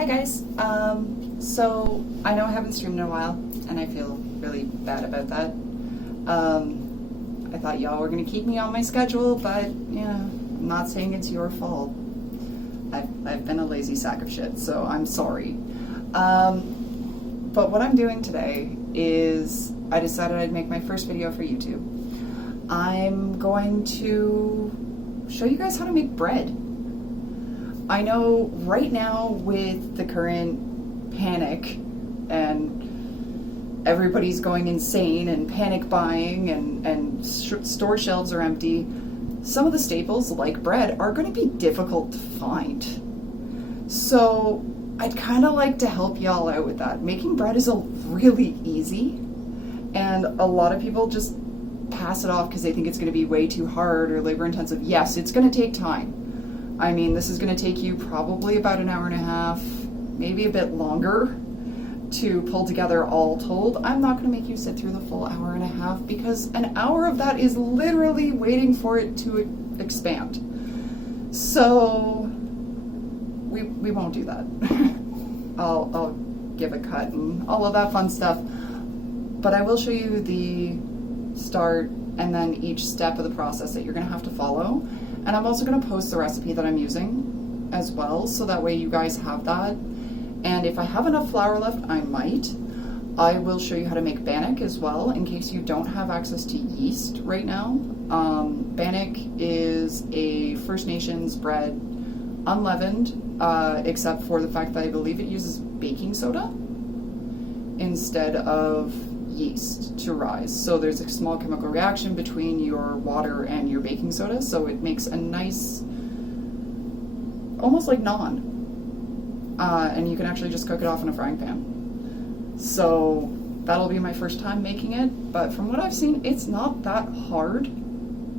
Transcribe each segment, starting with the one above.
Hi guys. So I know I haven't streamed in a while, and I feel really bad about that. I thought y'all were gonna keep me on my schedule, but yeah, I'm not saying it's your fault. I've been a lazy sack of shit, so I'm sorry. But what I'm doing today is I decided I'd make my first video for YouTube. I'm going to show you guys how to make bread. I know right now with the current panic and everybody's going insane and panic buying and store shelves are empty, some of the staples like bread are going to be difficult to find. So I'd kind of like to help y'all out with that. Making bread is really easy, and a lot of people just pass it off because they think it's going to be way too hard or labor intensive. Yes, it's going to take time. I mean, this is going to take you probably about an hour and a half, maybe a bit longer to pull together all told. I'm not going to make you sit through the full hour and a half because an hour of that is literally waiting for it to expand. So we won't do that. I'll give a cut and all of that fun stuff. But I will show you the start and then each step of the process that you're going to have to follow. And I'm also going to post the recipe that I'm using as well, so that way you guys have that. And if I have enough flour left, I might. I will show you how to make bannock as well, in case you don't have access to yeast right now. Bannock is a First Nations bread, unleavened, except for the fact that I believe it uses baking soda instead of yeast to rise. So there's a small chemical reaction between your water and your baking soda, so it makes a nice, almost like naan. And you can actually just cook it off in a frying pan. So that'll be my first time making it, but from what I've seen, it's not that hard.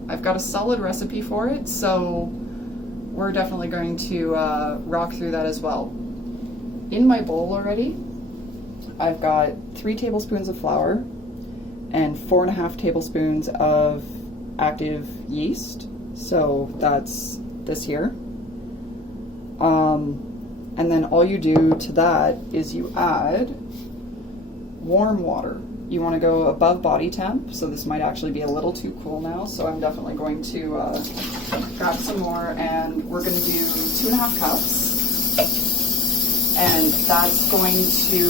I've got a solid recipe for it, so we're definitely going to rock through that as well. In my bowl already, I've got 3 tablespoons of flour and 4.5 tablespoons of active yeast. So that's this here. And then all you do to that is you add warm water. You want to go above body temp, so this might actually be a little too cool now, so I'm definitely going to grab some more, and we're going to do 2.5 cups. And that's going to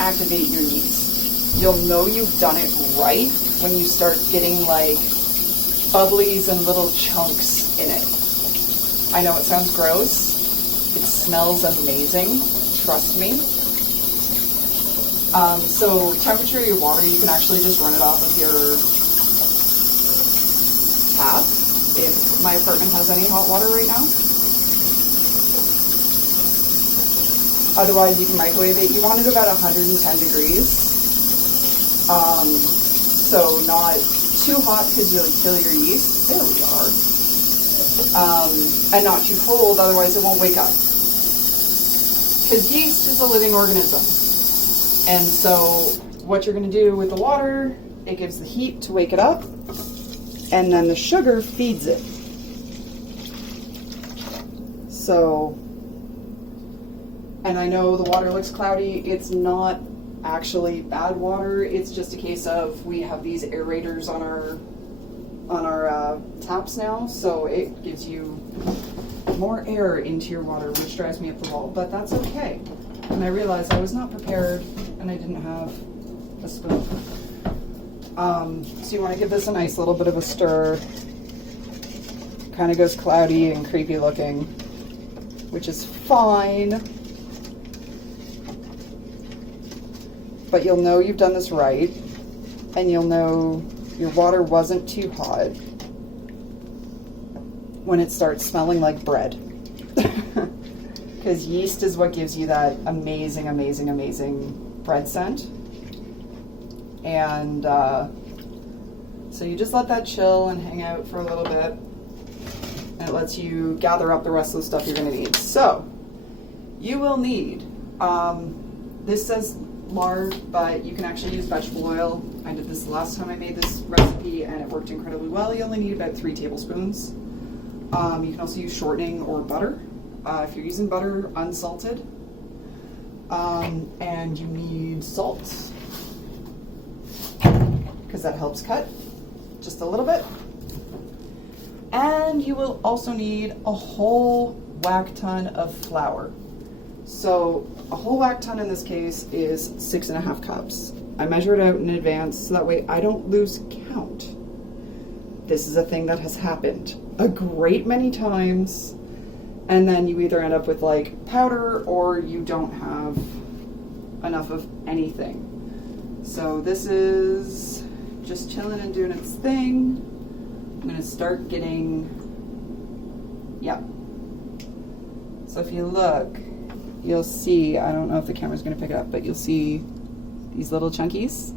activate your yeast. You'll know you've done it right when you start getting like bubblies and little chunks in it. I know it sounds gross. It smells amazing. Trust me. So temperature of your water, you can actually just run it off of your tap if my apartment has any hot water right now. Otherwise, you can microwave it. You want it about 110 degrees. So not too hot because you'll kill your yeast. There we are. And not too cold, otherwise it won't wake up. Because yeast is a living organism. And so what you're going to do with the water, it gives the heat to wake it up. And then the sugar feeds it. So... And I know the water looks cloudy. It's not actually bad water. It's just a case of we have these aerators on our taps now, so it gives you more air into your water, which drives me up the wall. But that's okay. And I realized I was not prepared, and I didn't have a spoon. So you want to give this a nice little bit of a stir. Kind of goes cloudy and creepy looking, which is fine. But you'll know you've done this right, and you'll know your water wasn't too hot when it starts smelling like bread. Because yeast is what gives you that amazing, amazing, amazing bread scent. And so you just let that chill and hang out for a little bit, and it lets you gather up the rest of the stuff you're going to need. So you will need, this says lard, but you can actually use vegetable oil. I did this the last time I made this recipe and it worked incredibly well. You only need about 3 tablespoons. You can also use shortening or butter. if you're using butter, unsalted. And you need salt, because that helps cut just a little bit. And you will also need a whole whack ton of flour. So a whole whack ton in this case is 6.5 cups. I measure it out in advance so that way I don't lose count. This is a thing that has happened a great many times, and then you either end up with like powder or you don't have enough of anything. So this is just chilling and doing its thing. I'm gonna start getting, yeah. So if you look, you'll see, I don't know if the camera's gonna pick it up, but you'll see these little chunkies.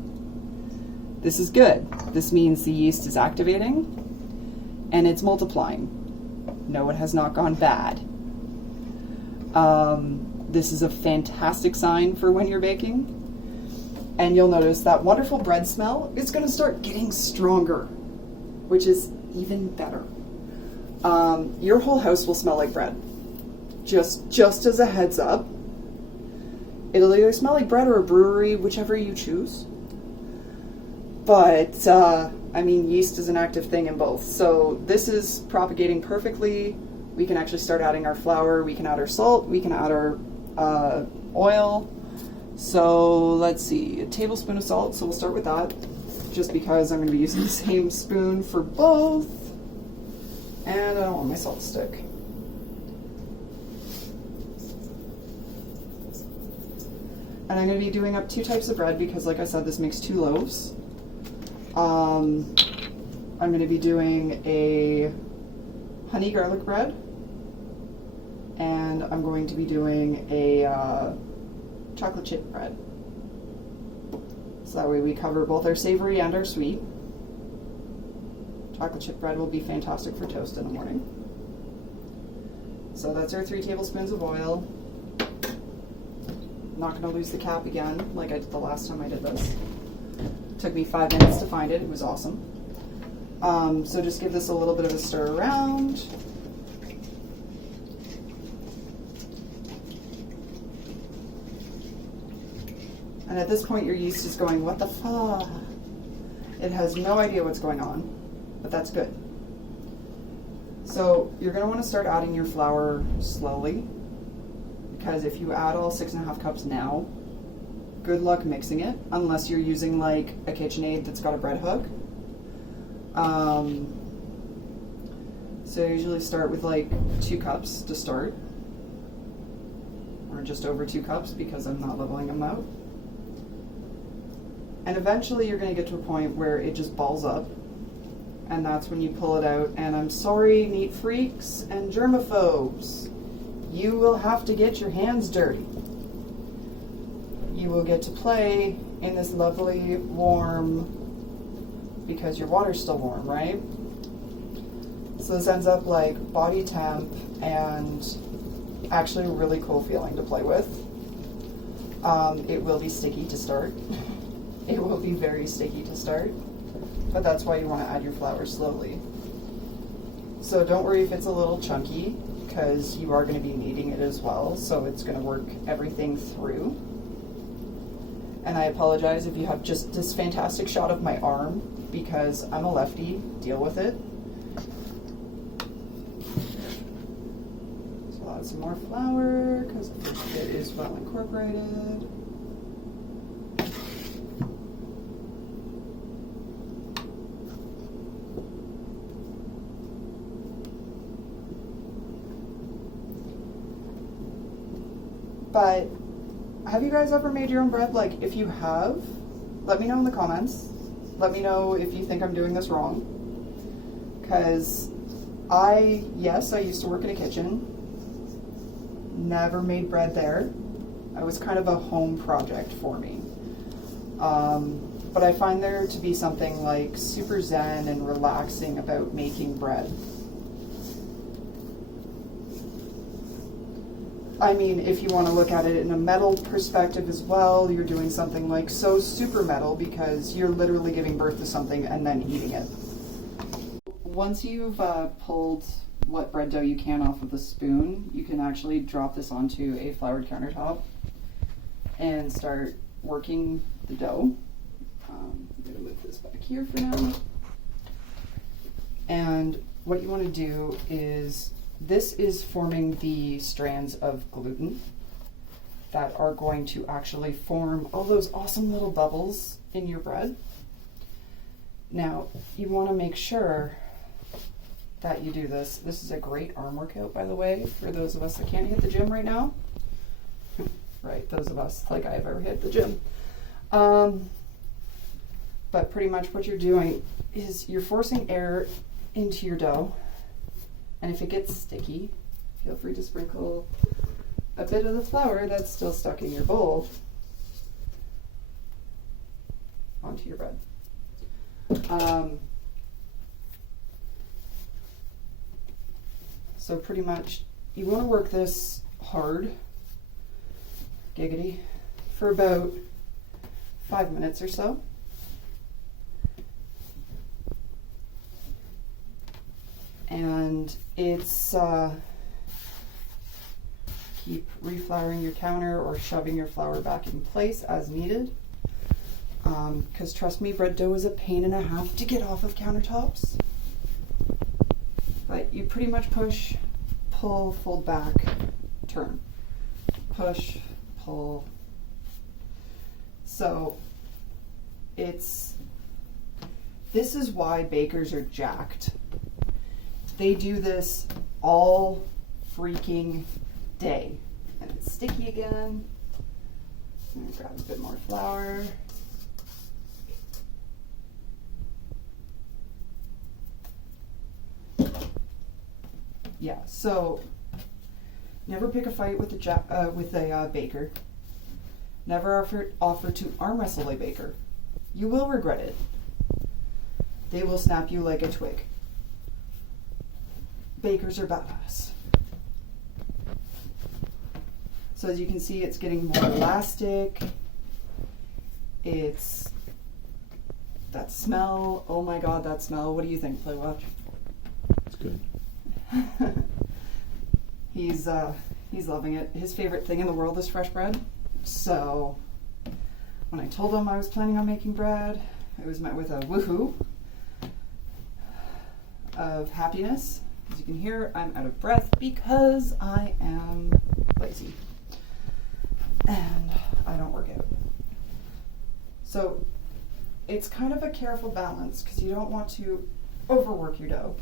This is good. This means the yeast is activating and it's multiplying. No, it has not gone bad. This is a fantastic sign for when you're baking. And you'll notice that wonderful bread smell is gonna start getting stronger, which is even better. Your whole house will smell like bread. Just as a heads up. It'll either smell like bread or a brewery, whichever you choose. But, I mean, yeast is an active thing in both. So this is propagating perfectly. We can actually start adding our flour, we can add our salt, we can add our oil. So let's see, a tablespoon of salt, so we'll start with that, just because I'm going to be using the same spoon for both. And I don't want my salt to stick. And I'm going to be doing up 2 types of bread because, like I said, this makes 2 loaves. I'm going to be doing a honey garlic bread, and I'm going to be doing a chocolate chip bread. So that way we cover both our savory and our sweet. Chocolate chip bread will be fantastic for toast in the morning. So that's our 3 tablespoons of oil. I'm not going to lose the cap again like I did the last time I did this. It took me 5 minutes to find it. It was awesome. So just give this a little bit of a stir around. And at this point your yeast is going, what the fuck? It has no idea what's going on, but that's good. So you're going to want to start adding your flour slowly, because if you add all 6.5 cups now, good luck mixing it, unless you're using like a KitchenAid that's got a bread hook. So I usually start with like 2 cups to start, or just over 2 cups because I'm not leveling them out. And eventually you're going to get to a point where it just balls up, and that's when you pull it out. And I'm sorry, neat freaks and germaphobes, you will have to get your hands dirty. You will get to play in this lovely warm, because your water's still warm, right? So this ends up like body temp and actually a really cool feeling to play with. It will be sticky to start. It will be very sticky to start, but that's why you want to add your flour slowly. So don't worry if it's a little chunky, because you are going to be kneading it as well, so it's going to work everything through. And I apologize if you have just this fantastic shot of my arm, because I'm a lefty, deal with it. So I'll add some more flour, because the first bit is well incorporated. But have you guys ever made your own bread? Like, if you have, let me know in the comments. Let me know if you think I'm doing this wrong. Because yes, I used to work in a kitchen. Never made bread there. It was kind of a home project for me. But I find there to be something like super zen and relaxing about making bread. I mean, if you want to look at it in a metal perspective as well, you're doing something like so super metal, because you're literally giving birth to something and then eating it. Once you've pulled what bread dough you can off of the spoon, you can actually drop this onto a floured countertop and start working the dough. I'm going to move this back here for now. And what you want to do is, this is forming the strands of gluten that are going to actually form all those awesome little bubbles in your bread. Now, you want to make sure that you do this. This is a great arm workout, by the way, for those of us that can't hit the gym right now. Right, those of us, like I've ever hit the gym. But pretty much what you're doing is you're forcing air into your dough, and if it gets sticky, feel free to sprinkle a bit of the flour that's still stuck in your bowl onto your bread. So pretty much you want to work this hard, giggity, for about 5 minutes or so. And it's keep reflouring your counter or shoving your flour back in place as needed. Because trust me, bread dough is a pain and a half to get off of countertops. But you pretty much push, pull, fold back, turn. Push, pull. So this is why bakers are jacked. They do this all freaking day. And it's sticky again. I'm gonna grab a bit more flour. Yeah, so never pick a fight with a baker. Never offer to arm wrestle a baker. You will regret it. They will snap you like a twig. Bakers are badass. So as you can see, it's getting more elastic. It's that smell. Oh my God, that smell. What do you think, Playwatch? It's good. He's loving it. His favorite thing in the world is fresh bread. So when I told him I was planning on making bread, it was met with a woohoo of happiness. As you can hear, I'm out of breath because I am lazy and I don't work out. So it's kind of a careful balance because you don't want to overwork your dough.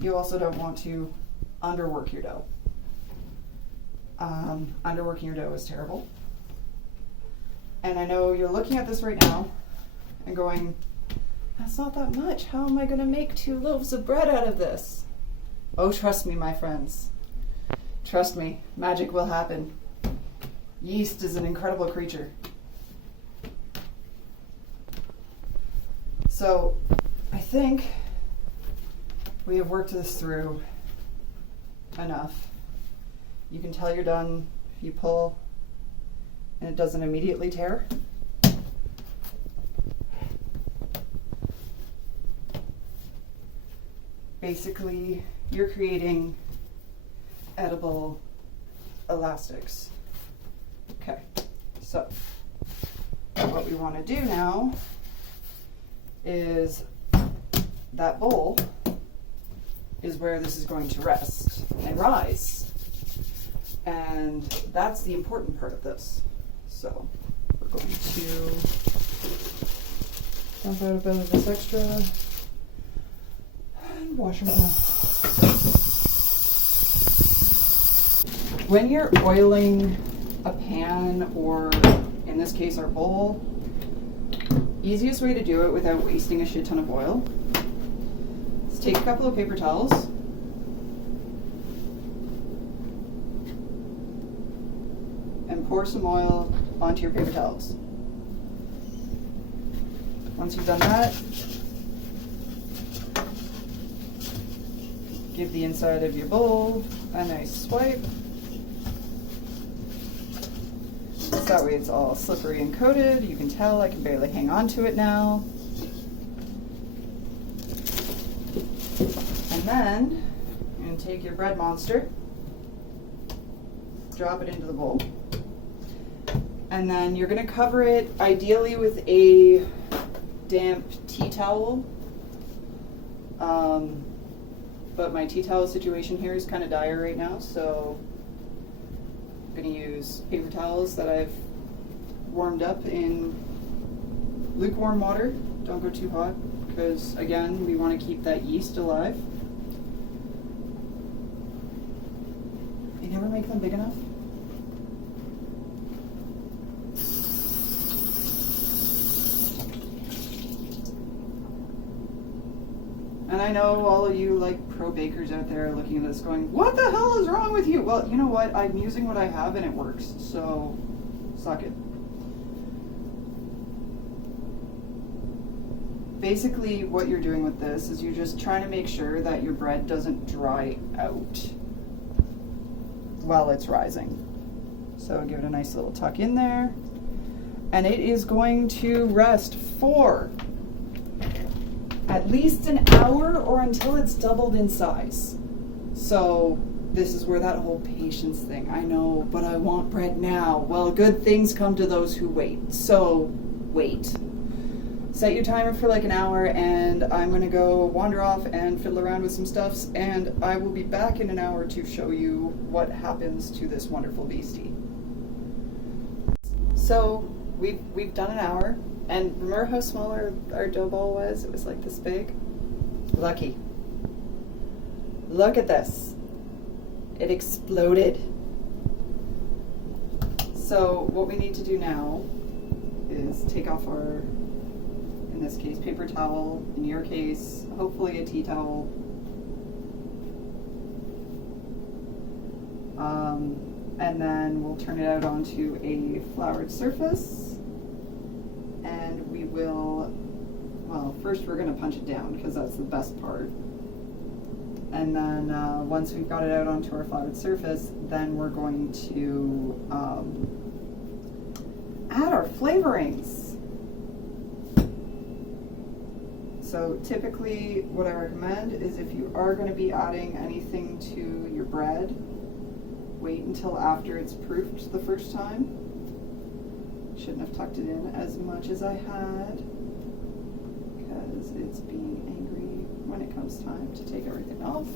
You also don't want to underwork your dough. Underworking your dough is terrible. And I know you're looking at this right now and going, that's not that much. How am I going to make 2 loaves of bread out of this? Oh, trust me, my friends. Trust me, magic will happen. Yeast is an incredible creature. So I think we have worked this through enough. You can tell you're done if you pull and it doesn't immediately tear. Basically, you're creating edible elastics. Okay, so what we want to do now is that bowl is where this is going to rest and rise. And that's the important part of this. So we're going to dump out a bit of this extra and wash them off. When you're oiling a pan, or in this case our bowl, easiest way to do it without wasting a shit ton of oil is take a couple of paper towels and pour some oil onto your paper towels. Once you've done that, give the inside of your bowl a nice swipe. That way it's all slippery and coated. You can tell I can barely hang on to it now. And then take your bread monster, drop it into the bowl, and then you're going to cover it ideally with a damp tea towel. But my tea towel situation here is kind of dire right now, so I'm going to use paper towels that I've warmed up in lukewarm water. Don't go too hot, because again, we want to keep that yeast alive. You never make them big enough? And I know all of you like pro bakers out there looking at this going, what the hell is wrong with you? Well, you know what? I'm using what I have and it works. So, suck it. Basically, what you're doing with this is you're just trying to make sure that your bread doesn't dry out while it's rising. So give it a nice little tuck in there. And it is going to rest for at least an hour or until it's doubled in size. So this is where that whole patience thing, I know, but I want bread now. Well, good things come to those who wait. So wait. Set your timer for like an hour, and I'm going to go wander off and fiddle around with some stuffs, and I will be back in an hour to show you what happens to this wonderful beastie. So we've done an hour. And remember how small our dough ball was? It was like this big. Lucky. Look at this. It exploded. So what we need to do now is take off our, in this case, paper towel. In your case, hopefully a tea towel. And then we'll turn it out onto a floured surface. And we will, well, first we're going to punch it down because that's the best part. And then once we've got it out onto our floured surface, then we're going to add our flavorings. So typically what I recommend is if you are going to be adding anything to your bread, wait until after it's proofed the first time. Shouldn't have tucked it in as much as I had because it's being angry when it comes time to take everything off.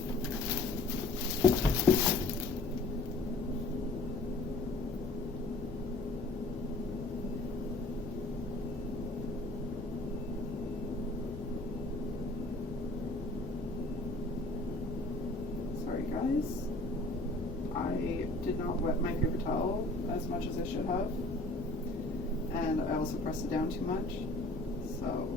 Sorry guys, I did not wet my paper towel as much as I should have. And I also pressed it down too much, so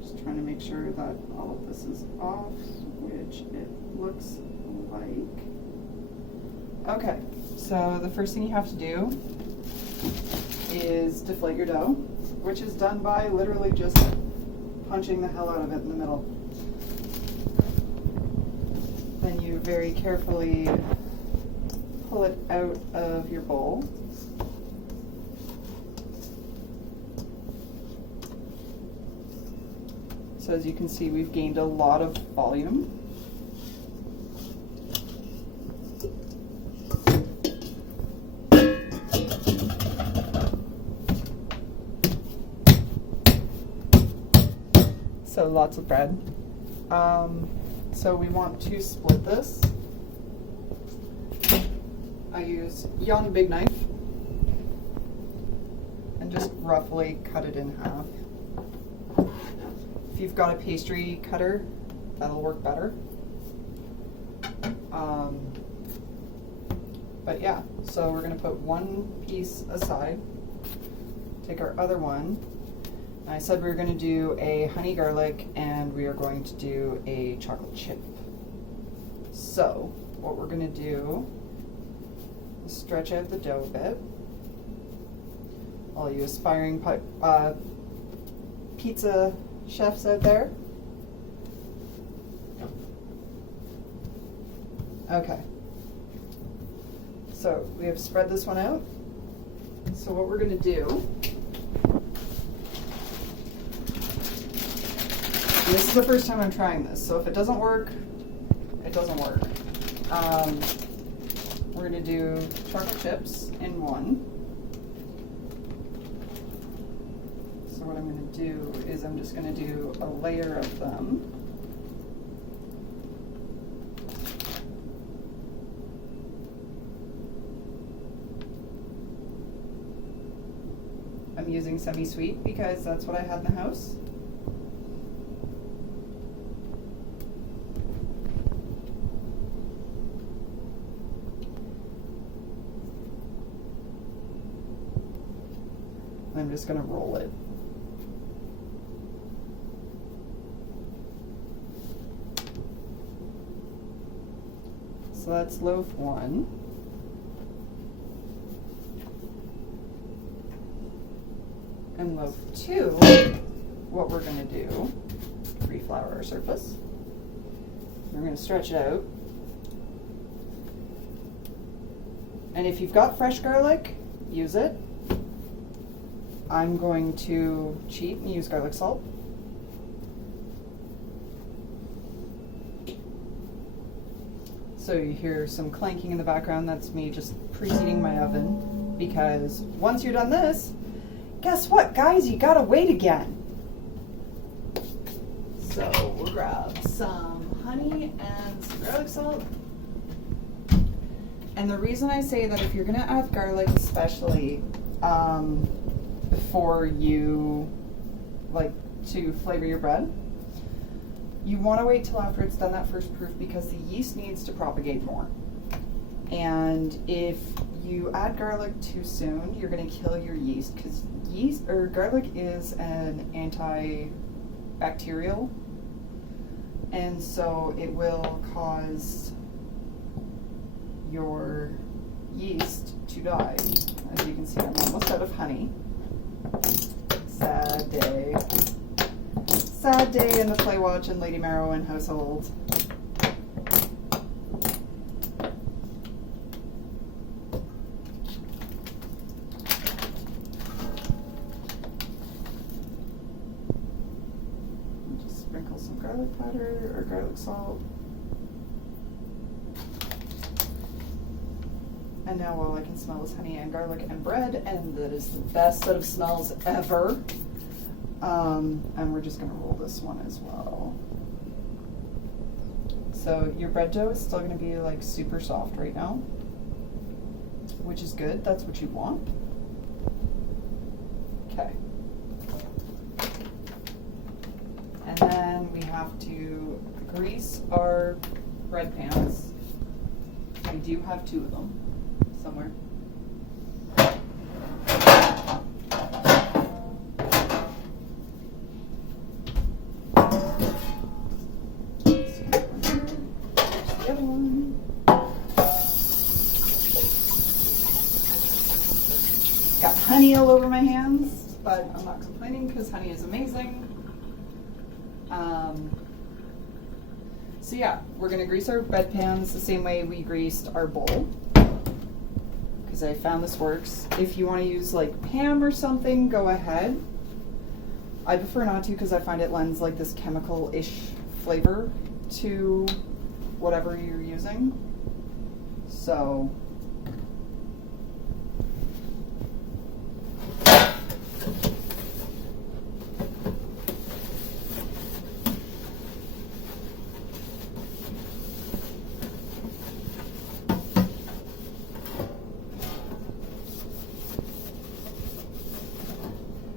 just trying to make sure that all of this is off, which it looks like. Okay, so the first thing you have to do is deflate your dough, which is done by literally just punching the hell out of it in the middle. Then you very carefully pull it out of your bowl. So as you can see, we've gained a lot of volume. So lots of bread. So we want to split this. I use yon big knife and just roughly cut it in half. If you've got a pastry cutter, that'll work better. But yeah, so we're going to put one piece aside, take our other one. I said we were going to do a honey garlic and we are going to do a chocolate chip. So what we're going to do is stretch out the dough a bit. All you aspiring pizza chefs out there. Okay. So we have spread this one out. So what we're going to do, this is the first time I'm trying this, so if it doesn't work, it doesn't work. We're going to do chocolate chips in one. So what I'm going to do is I'm just going to do a layer of them. I'm using semi-sweet because that's what I had in the house. I'm just going to roll it. So that's loaf one. And loaf two, what we're going to do, reflour our surface. We're going to stretch it out. And if you've got fresh garlic, use it. I'm going to cheat and use garlic salt. So you hear some clanking in the background. That's me just preheating my oven, because once you're done this, guess what, guys? You gotta wait again. So we'll grab some honey and some garlic salt. And the reason I say that if you're gonna add garlic, especially before you like to flavor your bread, you want to wait till after it's done that first proof, because the yeast needs to propagate more. And if you add garlic too soon, you're going to kill your yeast, because yeast or garlic is an antibacterial, and so it will cause your yeast to die. As you can see, I'm almost out of honey. Sad day. Sad day in the Play Watch and Lady Merowyn household. Just sprinkle some garlic powder or garlic salt. And now all I can smell is honey and garlic and bread, and that is the best set of smells ever. And we're just going to roll this one as well. So your bread dough is still going to be like super soft right now, which is good. That's what you want. Okay. And then we have to grease our bread pans. We do have two of them somewhere. Got honey all over my hands, but I'm not complaining because honey is amazing. So yeah, we're gonna grease our bed pans the same way we greased our bowl, because I found this works. If you want to use like Pam or something, go ahead. I prefer not to, because I find it lends like this chemical-ish flavor to whatever you're using. So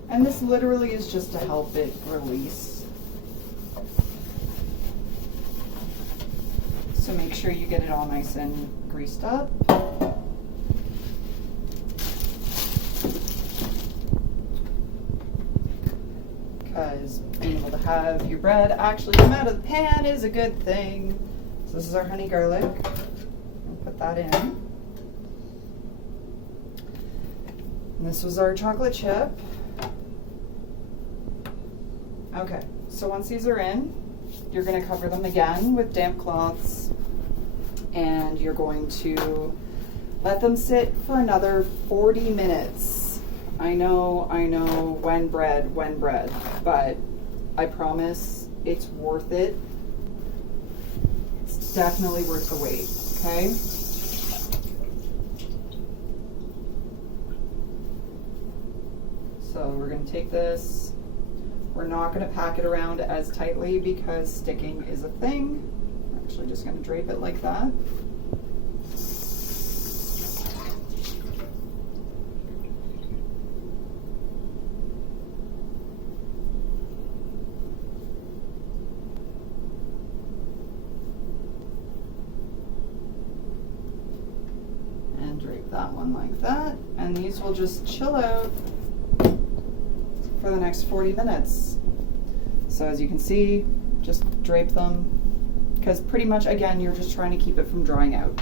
and this literally is just to help it release. So make sure you get it all nice and greased up. Because being able to have your bread actually come out of the pan is a good thing. So this is our honey garlic. I'll put that in. And this was our chocolate chip. Okay, so once these are in, you're going to cover them again with damp cloths, and you're going to let them sit for another 40 minutes. I know, when bread, but I promise it's worth it. It's definitely worth the wait, okay? So we're going to take this. We're not going to pack it around as tightly because sticking is a thing. We're actually just going to drape it like that. And drape that one like that. And these will just chill out for the next 40 minutes. So as you can see, just drape them, because pretty much, again, you're just trying to keep it from drying out.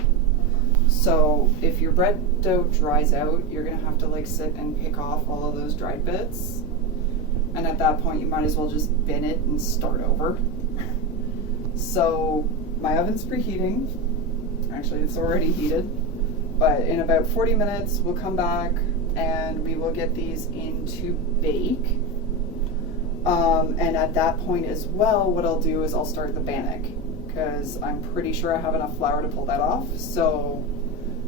So if your bread dough dries out, you're gonna have to like sit and pick off all of those dried bits. And at that point, you might as well just bin it and start over. So my oven's preheating. Actually, it's already heated. But in about 40 minutes, we'll come back and we will get these into bake. And at that point as well, what I'll do is I'll start the bannock, because I'm pretty sure I have enough flour to pull that off. So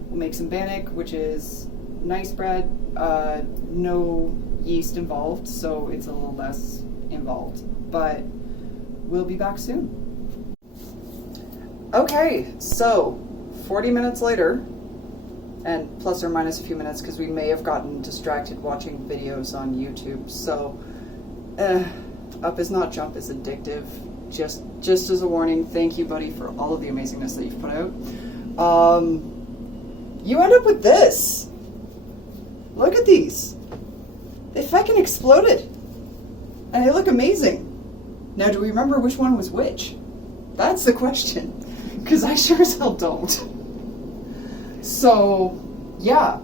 we'll make some bannock, which is nice bread, no yeast involved, so it's a little less involved. But we'll be back soon. Okay, so 40 minutes later, and plus or minus a few minutes, because we may have gotten distracted watching videos on YouTube. So, up is not jump is addictive. Just as a warning, thank you, buddy, for all of the amazingness that you've put out. You end up with this. Look at these. They fucking exploded. And they look amazing. Now, do we remember which one was which? That's the question. Because I sure as hell don't. So, yeah,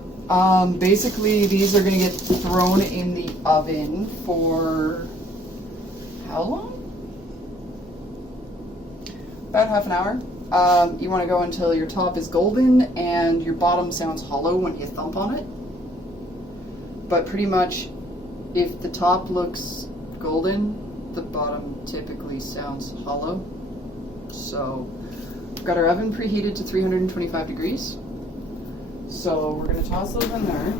basically these are going to get thrown in the oven for how long? About half an hour. You want to go until your top is golden and your bottom sounds hollow when you thump on it. But pretty much, if the top looks golden, the bottom typically sounds hollow. So, we've got our oven preheated to 325 degrees. So we're going to toss those in there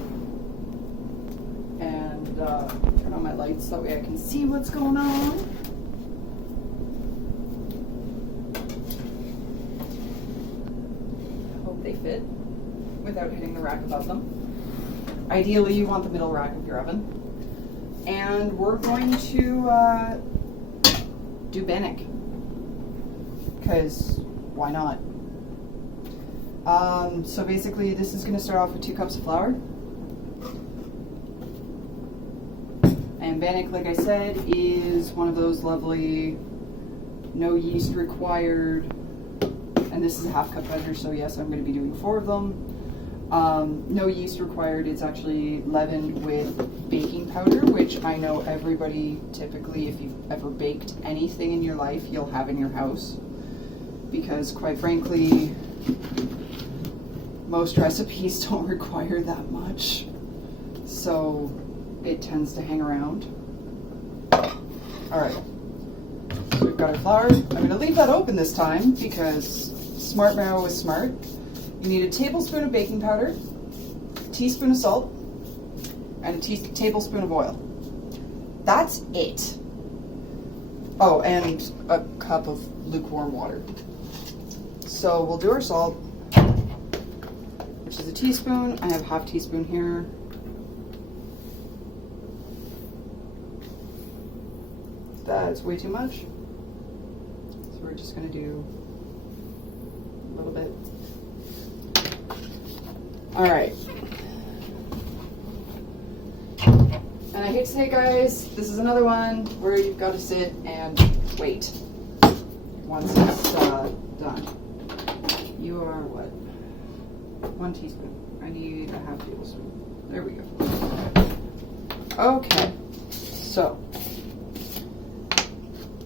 and turn on my lights so that way I can see what's going on. Hope they fit without hitting the rack above them. Ideally, you want the middle rack of your oven. And we're going to do bannock, because why not? So basically this is going to start off with 2 cups of flour. And bannock, like I said, is one of those lovely, no yeast required, and this is a half cup measure, so yes, I'm going to be doing 4 of them. No yeast required. It's actually leavened with baking powder, which I know everybody typically, if you've ever baked anything in your life, you'll have in your house, because quite frankly, most recipes don't require that much, so it tends to hang around. Alright, so we've got our flour. I'm going to leave that open this time because smart Merrow is smart. You need a tablespoon of baking powder, a teaspoon of salt, and a tablespoon of oil. That's it. Oh, and a cup of lukewarm water. So we'll do our salt, which is a teaspoon. I have a half teaspoon here. That's way too much. So we're just going to do a little bit. All right. And I hate to say it, guys, this is another one where you've got to sit and wait once it's done. You are what? 1 teaspoon. I need a half tablespoon. There we go. Okay, so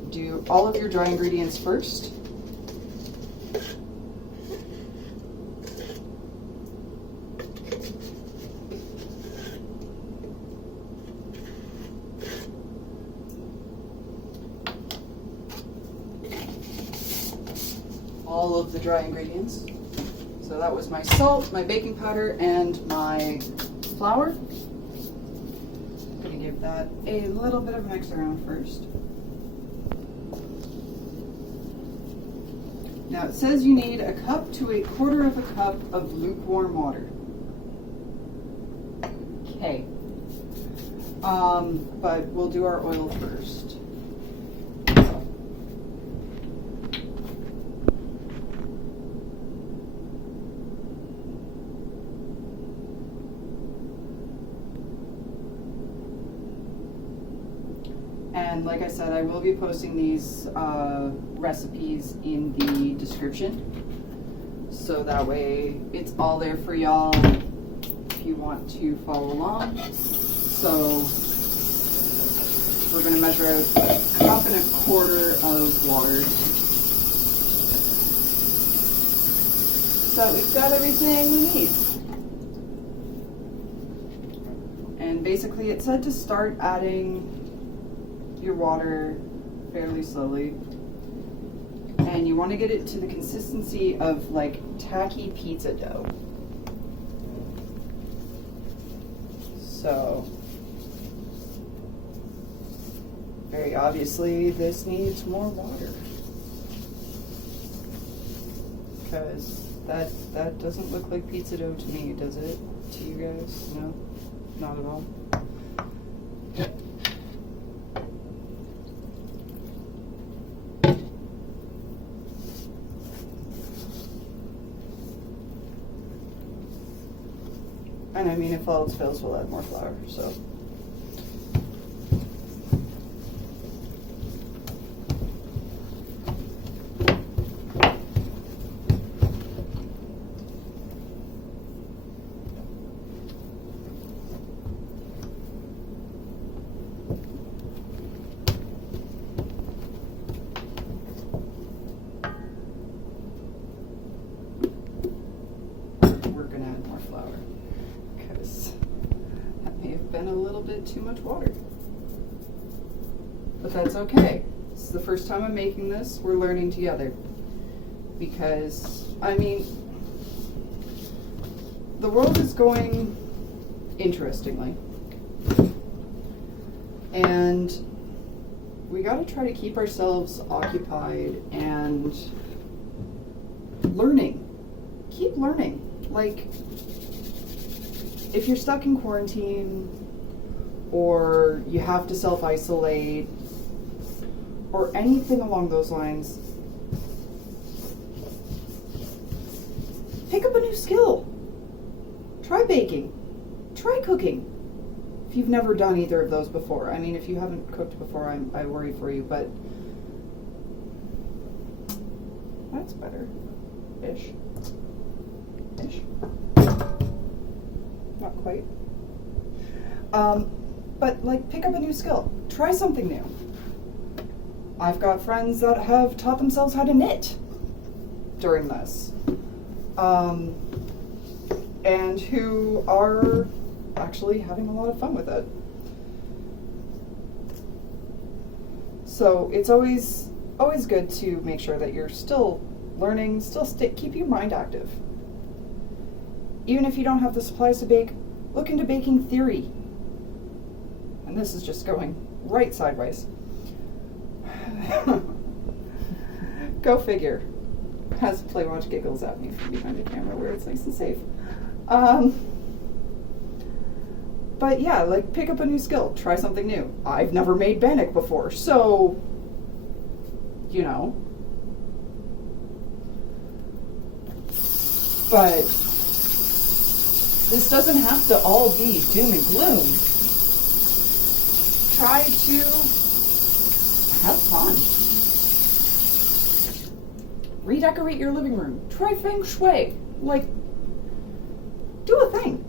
do all of your dry ingredients first. all of the dry ingredients. So that was my salt, my baking powder, and my flour. I'm going to give that a little bit of a mix around first. Now it says you need a cup to a quarter of a cup of lukewarm water. Okay. But we'll do our oil first. And like I said, I will be posting these recipes in the description. So that way it's all there for y'all if you want to follow along. So we're going to measure out a cup and a quarter of water. So we've got everything we need. And basically it said to start adding your water fairly slowly. And you want to get it to the consistency of like tacky pizza dough. So very obviously this needs more water, because that doesn't look like pizza dough to me, does it? To you guys? No, not at all. And I mean, if all else fails, we'll add more flour, so. We're gonna add more flour, because that may have been a little bit too much water. But that's okay. This is the first time I'm making this. We're learning together. Because, I mean, the world is going interestingly. And we gotta try to keep ourselves occupied and learning. Keep learning. Like, if you're stuck in quarantine, or you have to self-isolate, or anything along those lines, pick up a new skill. Try baking. Try cooking. If you've never done either of those before. I mean, if you haven't cooked before, I worry for you, but that's better. Ish. Not quite. But like, pick up a new skill. Try something new. I've got friends that have taught themselves how to knit during this. And who are actually having a lot of fun with it. So it's always good to make sure that you're still learning, keep your mind active. Even if you don't have the supplies to bake, look into baking theory. And this is just going right sideways. Go figure. Has Play Watch giggles at me from behind the camera where it's nice and safe. But yeah, like, pick up a new skill. Try something new. I've never made bannock before, so, you know. But this doesn't have to all be doom and gloom. Try to have fun. Redecorate your living room. Try feng shui. Like, do a thing.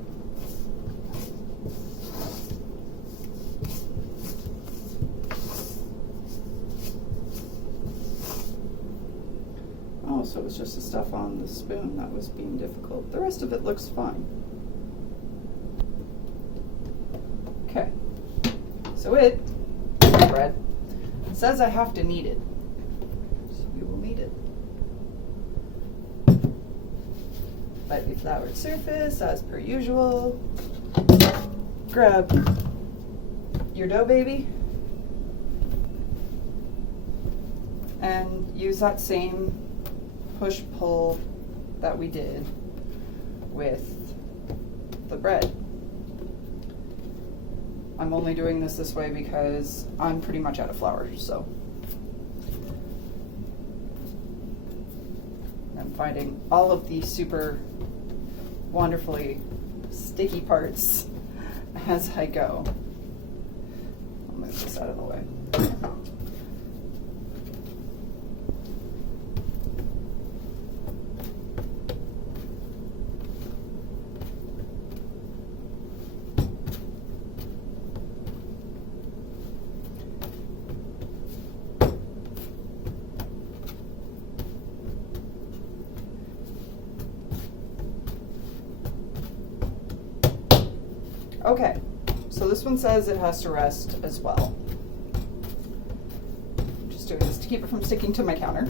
Oh, so it was just the stuff on the spoon that was being difficult. The rest of it looks fine. Okay. So bread, says I have to knead it. So we will knead it. lightly floured surface as per usual. Grab your dough, baby, and use that same push-pull that we did with the bread. I'm only doing this way because I'm pretty much out of flour, so I'm finding all of the super wonderfully sticky parts as I go. I'll move this out of the way. Okay, so this one says it has to rest as well. I'm just doing this to keep it from sticking to my counter.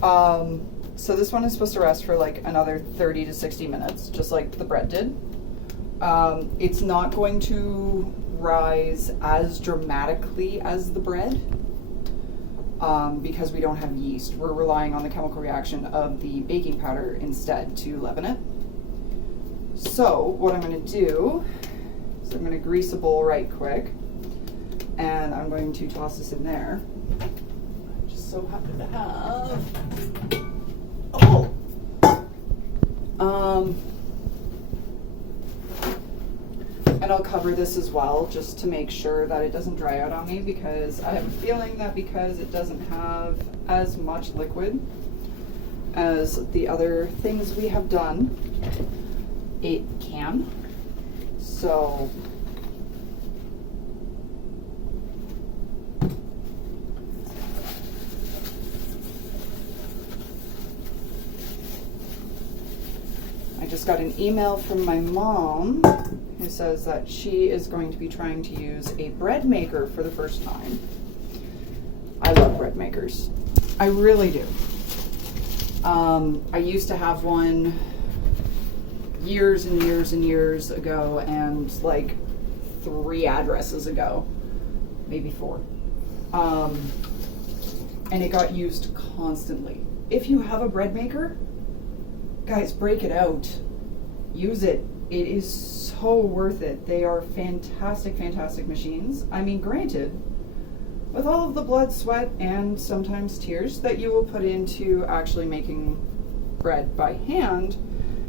So this one is supposed to rest for like another 30 to 60 minutes, just like the bread did. It's not going to rise as dramatically as the bread because we don't have yeast. We're relying on the chemical reaction of the baking powder instead to leaven it. So what I'm going to do is I'm going to grease a bowl right quick, and I'm going to toss this in there. I just so happen to have and I'll cover this as well just to make sure that it doesn't dry out on me, because I have a feeling that because it doesn't have as much liquid as the other things we have done, it can. So I just got an email from my mom who says that she is going to be trying to use a bread maker for the first time. I love bread makers. I really do. I used to have one years and years and years ago, and like 3 addresses ago, maybe 4. And it got used constantly. If you have a bread maker, guys, break it out. Use it. It is so worth it. They are fantastic, fantastic machines. I mean, granted, with all of the blood, sweat, and sometimes tears that you will put into actually making bread by hand,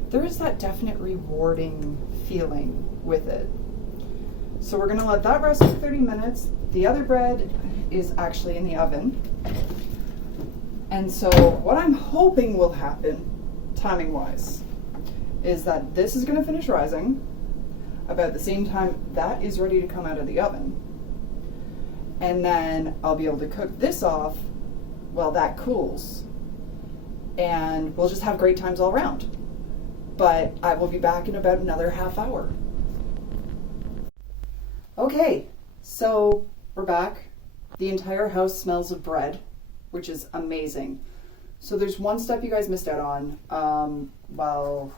there is that definite rewarding feeling with it. So we're going to let that rest for 30 minutes. The other bread is actually in the oven. And so what I'm hoping will happen, timing-wise, is that this is going to finish rising about the same time that is ready to come out of the oven. And then I'll be able to cook this off while that cools. And we'll just have great times all around. But I will be back in about another half hour. Okay, so we're back. The entire house smells of bread, which is amazing. So there's one step you guys missed out on while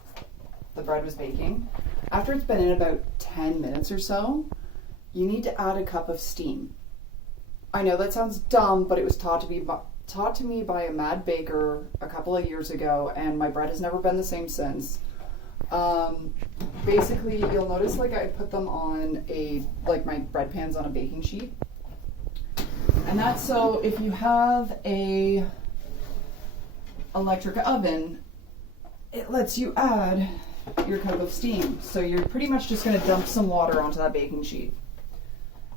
the bread was baking. After it's been in about 10 minutes or so, you need to add a cup of steam. I know that sounds dumb, but it was taught to me by a mad baker a couple of years ago, and my bread has never been the same since. Basically, you'll notice like I put them on my bread pans on a baking sheet. And that's so if you have a electric oven, it lets you add your cup of steam. So you're pretty much just going to dump some water onto that baking sheet,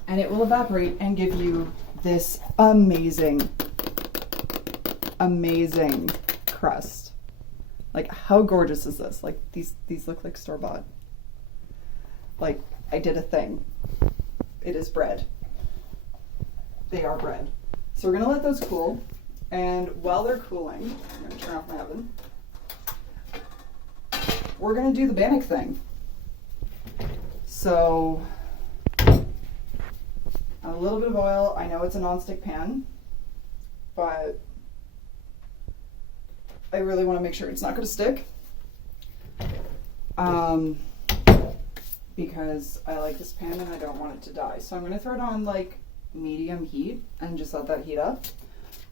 and it will evaporate and give you this amazing, amazing crust. Like, how gorgeous is this? Like, these look like store-bought. Like, I did a thing. It is bread. They are bread. So we're going to let those cool. And while they're cooling, I'm going to turn off my oven. We're going to do the bannock thing. So, a little bit of oil. I know it's a non-stick pan, but I really want to make sure it's not going to stick. because I like this pan and I don't want it to die. So I'm going to throw it on like medium heat and just let that heat up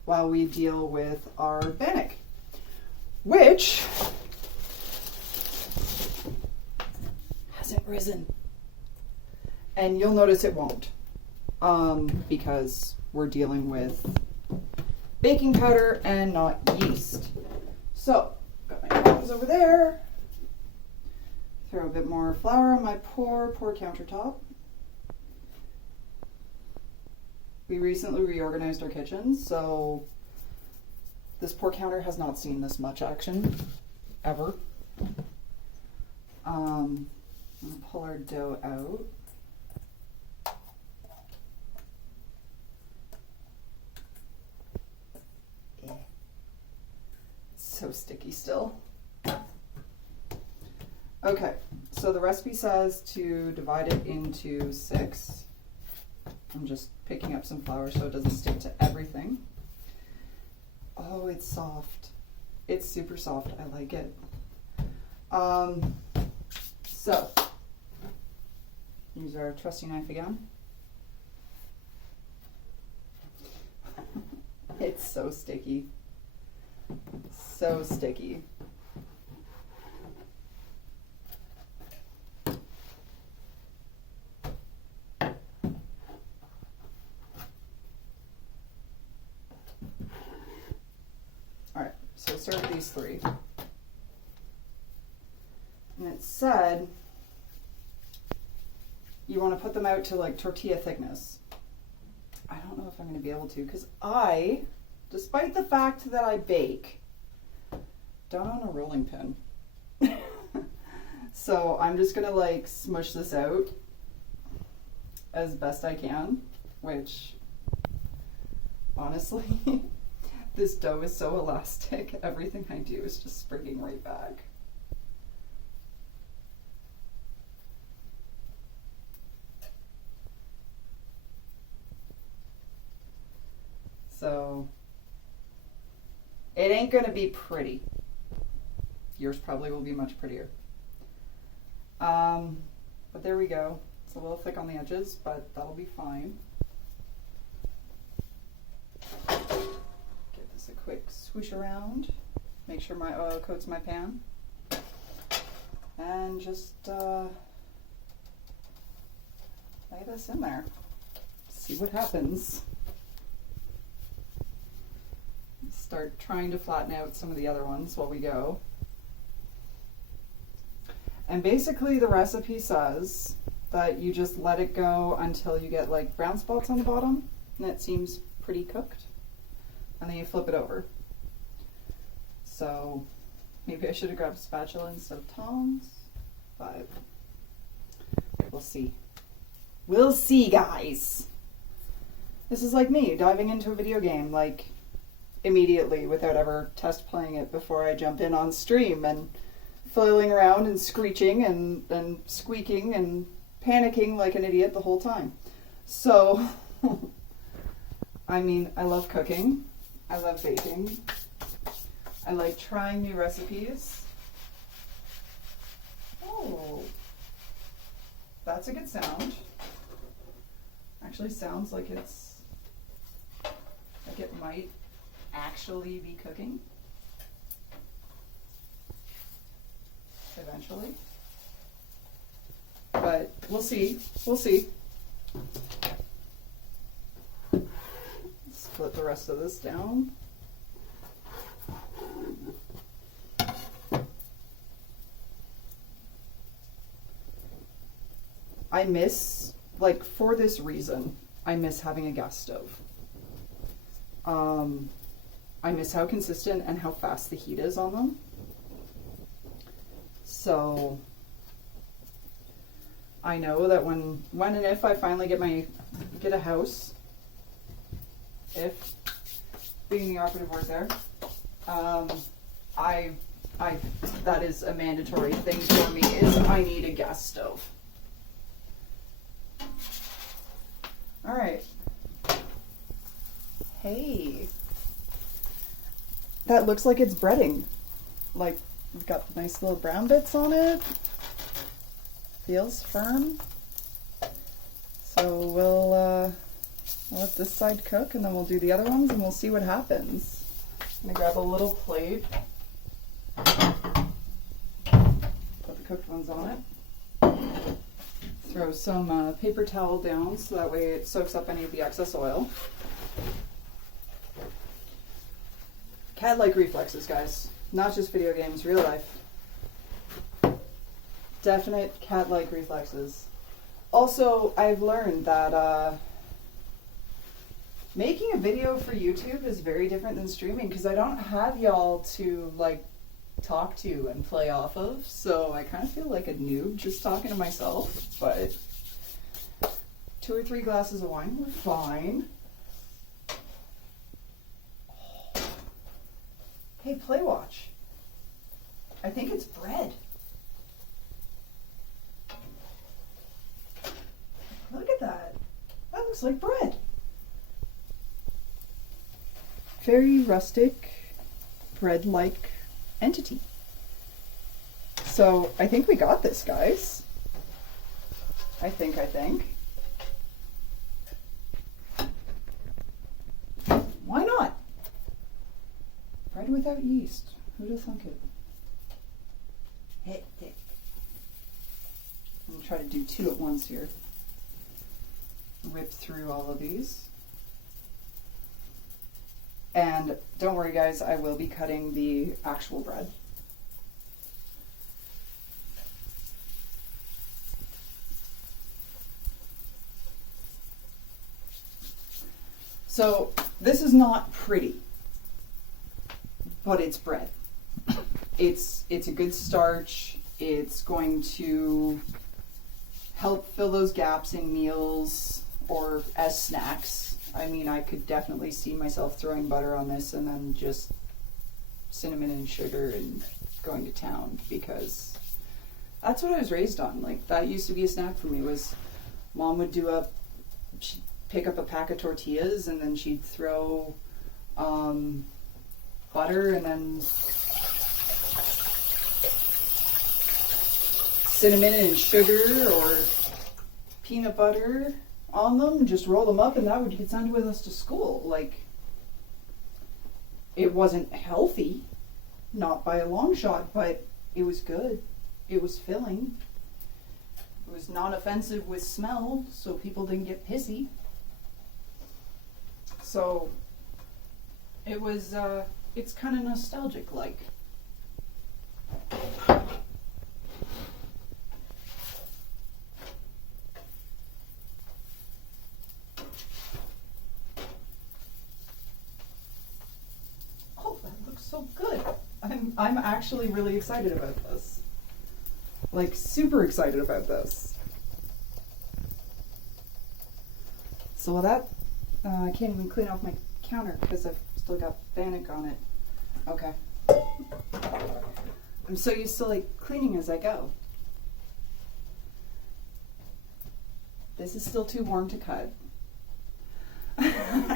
while we deal with our bannock, which hasn't risen. And you'll notice it won't, because we're dealing with baking powder and not yeast. So, got my tongs over there. Throw a bit more flour on my poor countertop. We recently reorganized our kitchen, so this poor counter has not seen this much action, ever. I'm gonna pull our dough out. So sticky still. Okay, so the recipe says to divide it into 6. I'm just picking up some flour so it doesn't stick to everything. Oh, it's soft. It's super soft. I like it. So, use our trusty knife again. It's so sticky. So sticky. Alright, so serve these 3. And it said you want to put them out to like tortilla thickness. I don't know if I'm going to be able to, because I, despite the fact that I bake, don't own a rolling pin. So I'm just going to like smush this out as best I can, which honestly, this dough is so elastic. Everything I do is just springing right back. So it ain't gonna be pretty. Yours probably will be much prettier. But there we go. It's a little thick on the edges, but that'll be fine. Give this a quick swoosh around. Make sure my oil coats my pan. And just lay this in there. See what happens. Start trying to flatten out some of the other ones while we go. And basically the recipe says that you just let it go until you get like brown spots on the bottom and it seems pretty cooked. And then you flip it over. So maybe I should have grabbed a spatula instead of tongs, but we'll see. We'll see, guys. This is like me diving into a video game like immediately without ever test playing it before I jump in on stream and flailing around and screeching and squeaking and panicking like an idiot the whole time. So, I mean, I love cooking. I love baking. I like trying new recipes. Oh, that's a good sound. Actually sounds like it might actually be cooking eventually, but we'll see. Split the rest of this down. I miss, like, for this reason, I miss having a gas stove. I miss how consistent and how fast the heat is on them. So I know that when and if I finally get a house, if being the operative word there, that is a mandatory thing for me, is I need a gas stove. All right. Hey. That looks like it's breading. Like, We've got nice little brown bits on it. Feels firm. So we'll let this side cook, and then we'll do the other ones, and we'll see what happens. I'm gonna grab a little plate. Put the cooked ones on it. Throw some paper towel down so that way it soaks up any of the excess oil. Cat-like reflexes, guys. Not just video games, real life. Definite cat-like reflexes. Also, I've learned that making a video for YouTube is very different than streaming because I don't have y'all to like talk to and play off of, so I kind of feel like a noob just talking to myself, but 2 or 3 glasses of wine, we're fine. Hey, play watch. I think it's bread. Look at that. That looks like bread. Very rustic, bread-like entity. So I think we got this, guys. I think. Why not? Bread without yeast. Who'd have thunk it? I'm gonna try to do 2 at once here. Rip through all of these. And don't worry, guys, I will be cutting the actual bread. So this is not pretty, but it's bread. It's a good starch. It's going to help fill those gaps in meals or as snacks. I mean, I could definitely see myself throwing butter on this and then just cinnamon and sugar and going to town, because that's what I was raised on. Like, that used to be a snack for me. Was Mom would she'd pick up a pack of tortillas and then she'd throw butter and then cinnamon and sugar or peanut butter on them, just roll them up, and that would get sent with us to school. Like, it wasn't healthy, not by a long shot, but it was good. It was filling. It was not offensive with smell, so people didn't get pissy. So it was, it's kind of nostalgic, like. So good. I'm actually really excited about this. Like, super excited about this. So with that, I can't even clean off my counter because I've still got Bannock on it. Okay. I'm so used to like cleaning as I go. This is still too warm to cut.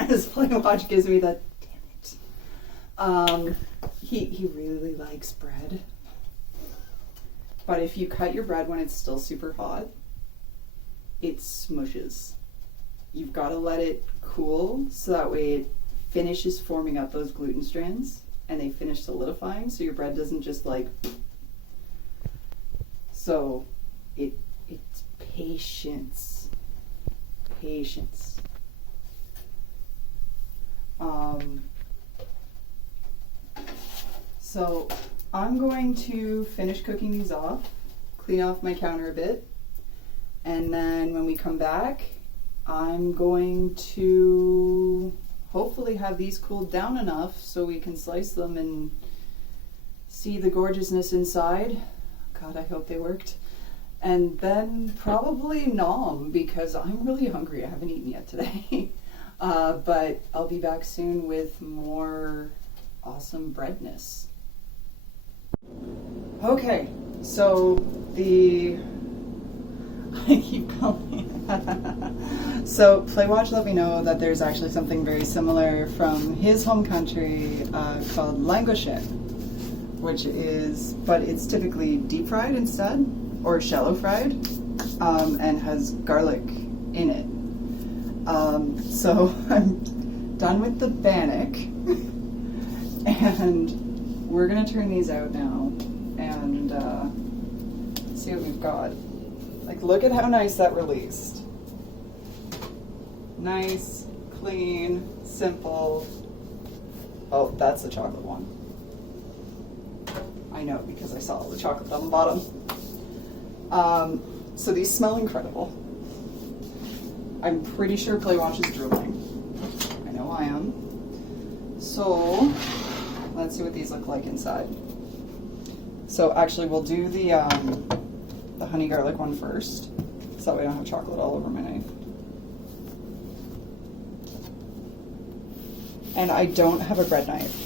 This play watch gives me that. He really likes bread. But if you cut your bread when it's still super hot, it smushes. You've got to let it cool so that way it finishes forming up those gluten strands and they finish solidifying so your bread doesn't just like. So it's patience. Patience. So I'm going to finish cooking these off, clean off my counter a bit, and then when we come back, I'm going to hopefully have these cooled down enough so we can slice them and see the gorgeousness inside. God, I hope they worked. And then probably nom, because I'm really hungry. I haven't eaten yet today. But I'll be back soon with more awesome breadness. Okay, so I keep calling. So Playwatch let me know that there's actually something very similar from his home country called langochette, but it's typically deep fried instead, or shallow fried, and has garlic in it. So I'm done with the bannock, and we're gonna turn these out now and see what we've got. Like, look at how nice that released. Nice, clean, simple. Oh, that's the chocolate one. I know because I saw all the chocolate on the bottom. So these smell incredible. I'm pretty sure Playwatch is drooling. I know I am. So let's see what these look like inside. So actually we'll do the honey garlic one first, so that way I don't have chocolate all over my knife. And I don't have a bread knife.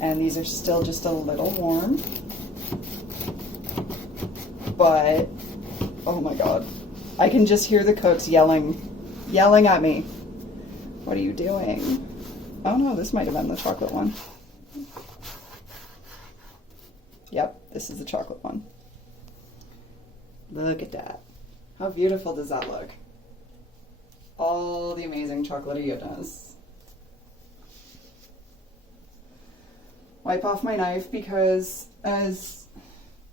And these are still just a little warm. But, oh my god. I can just hear the cooks yelling at me. What are you doing? Oh no, this might have been the chocolate one. Yep, this is the chocolate one. Look at that. How beautiful does that look? All the amazing chocolatey goodness. Wipe off my knife because as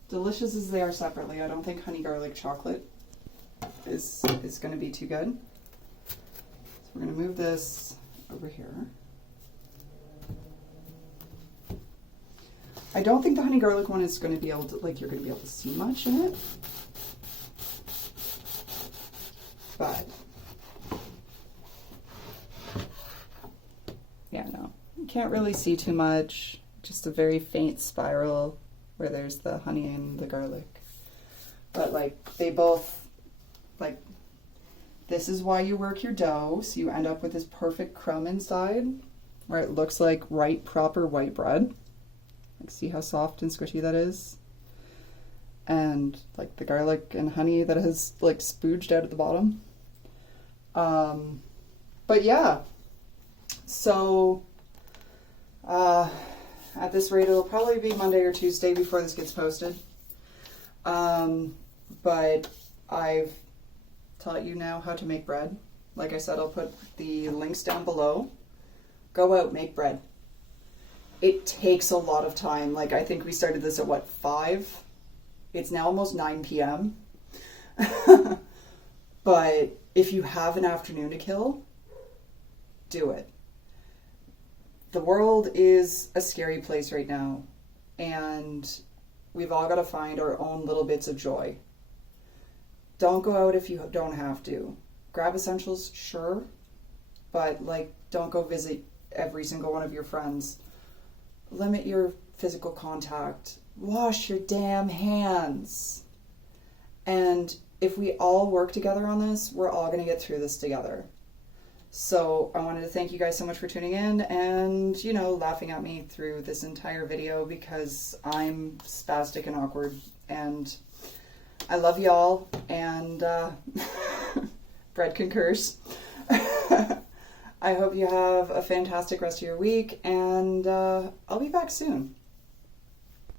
delicious as they are separately, I don't think honey garlic chocolate is going to be too good. So we're going to move this over here. I don't think the honey garlic one is going to be able to, like, you're going to be able to see much in it. But yeah, no, you can't really see too much. Just a very faint spiral where there's the honey and the garlic. But like, they both, like, this is why you work your dough, so you end up with this perfect crumb inside where it looks like right proper white bread. Like, see how soft and squishy that is? And like the garlic and honey that has like spooged out at the bottom. But yeah, so at this rate it'll probably be Monday or Tuesday before this gets posted. But I've taught you now how to make bread. Like I said, I'll put the links down below. Go out, make bread. It takes a lot of time. Like, I think we started this at what, 5? It's now almost 9 p.m. But if you have an afternoon to kill, do it. The world is a scary place right now, and we've all got to find our own little bits of joy. Don't go out if you don't have to. Grab essentials, sure, but like, don't go visit every single one of your friends. Limit your physical contact. Wash your damn hands. And if we all work together on this, we're all going to get through this together. So I wanted to thank you guys so much for tuning in and, you know, laughing at me through this entire video because I'm spastic and awkward. And I love y'all. And bread concurs. I hope you have a fantastic rest of your week. And I'll be back soon.